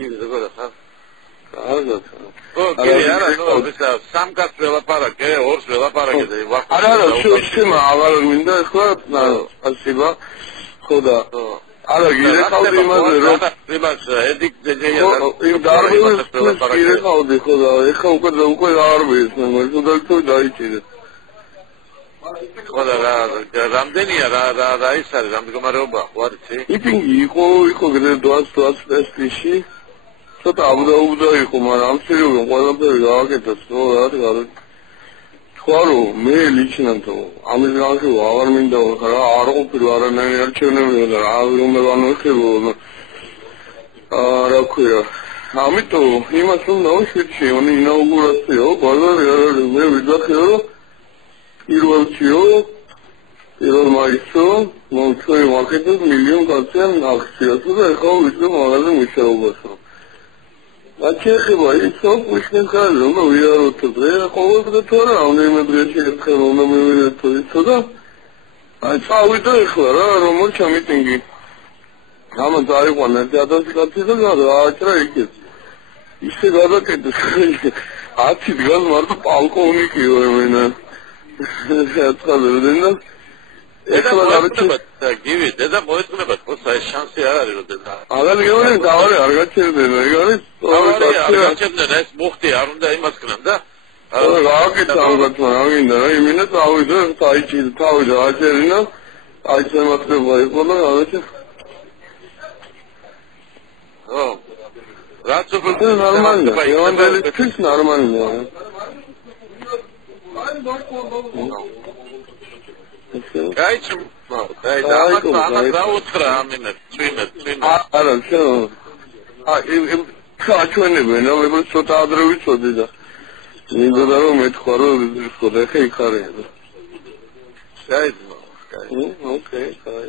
გირი როგორ ხარ? კარგად. გირი არა, ნუ ვისა სამკაც ველაპარაკე, ორს ველაპარაკე და ვახტი. არა, შეიძლება აღარ მინდა ახლა, სპასიბა. ხო და არა, გირი ხავდი იმაზე, რომ იმას ედიკ ძეძეია და იმ დარბის გირი ხავდი, ხო და ეხა უკვე არ ვიცი, მაგრამ თუ დაიჭირე. ხო და რამდენია რა ის არის, რა მდგომარეობა, ხო არიცი? იპინგი იყო გრედვას ტესტში. ცოტა აბდაუბდა იყო, მაგრამ ამ სერიოზულ ყველაფერი გააკეთა, ხო რა თქვა რომ მე ლიჩნან თუ ამის განხილვა აღარ მინდა რა არ ყოფილი არანაირი არჩევნები და რა რომელ ხილო რა ქვია ამიტომ იმას უნდა ვშვიდში ინაუგურაციო ბაზარი მე ვიძახე რომ პირველ მაისო მომწვევი ვაკეთებ მილიონ კაციან აქციას და ეხლა ვიცი მაგაზე მუშაობასო აჩეხება ისო პუშკინ ხარ რომ ვიაროთ დღე ყოველდღე თორე რამდენიმე დღეში ერთხელ უნდა მივიდეთ ისო და აი წავიდა ეხლა რა რომ მოჩა მიტინგი ამან დაიყვანა 1000 კაცი და გააჭრა იქეთ ისე გადაკეთეს 10 დღეს მარტო პოლკოვნიკიო მენა შეწყდა ეხლა და გივი და მოეწყნება თორსა ეს შანსი არ არის რომ და აღარ გეუბნები დავარი არ გაჩერდება ეგ არის არ გაჩერდება ეს მუხტი არ უნდა იმას კრან და გააკეთა ალბათ რა მინდა რა იმინა წავიდა დაიჭირა თავი აჭერინა აი შემოწმება იყო და აღაჩა ო რაც უფრო ნორმალია ევალის ნორმალია გაიჩ აი და უთხრა ამინე წვიმე არა შენ აი ხაჩვენებენ რა მე ცოტა ადრე ვიცოდი და მინდოდა რომ მეთქვა რომ ხო და ხე იქ არის გაიჩ ოკეი კაი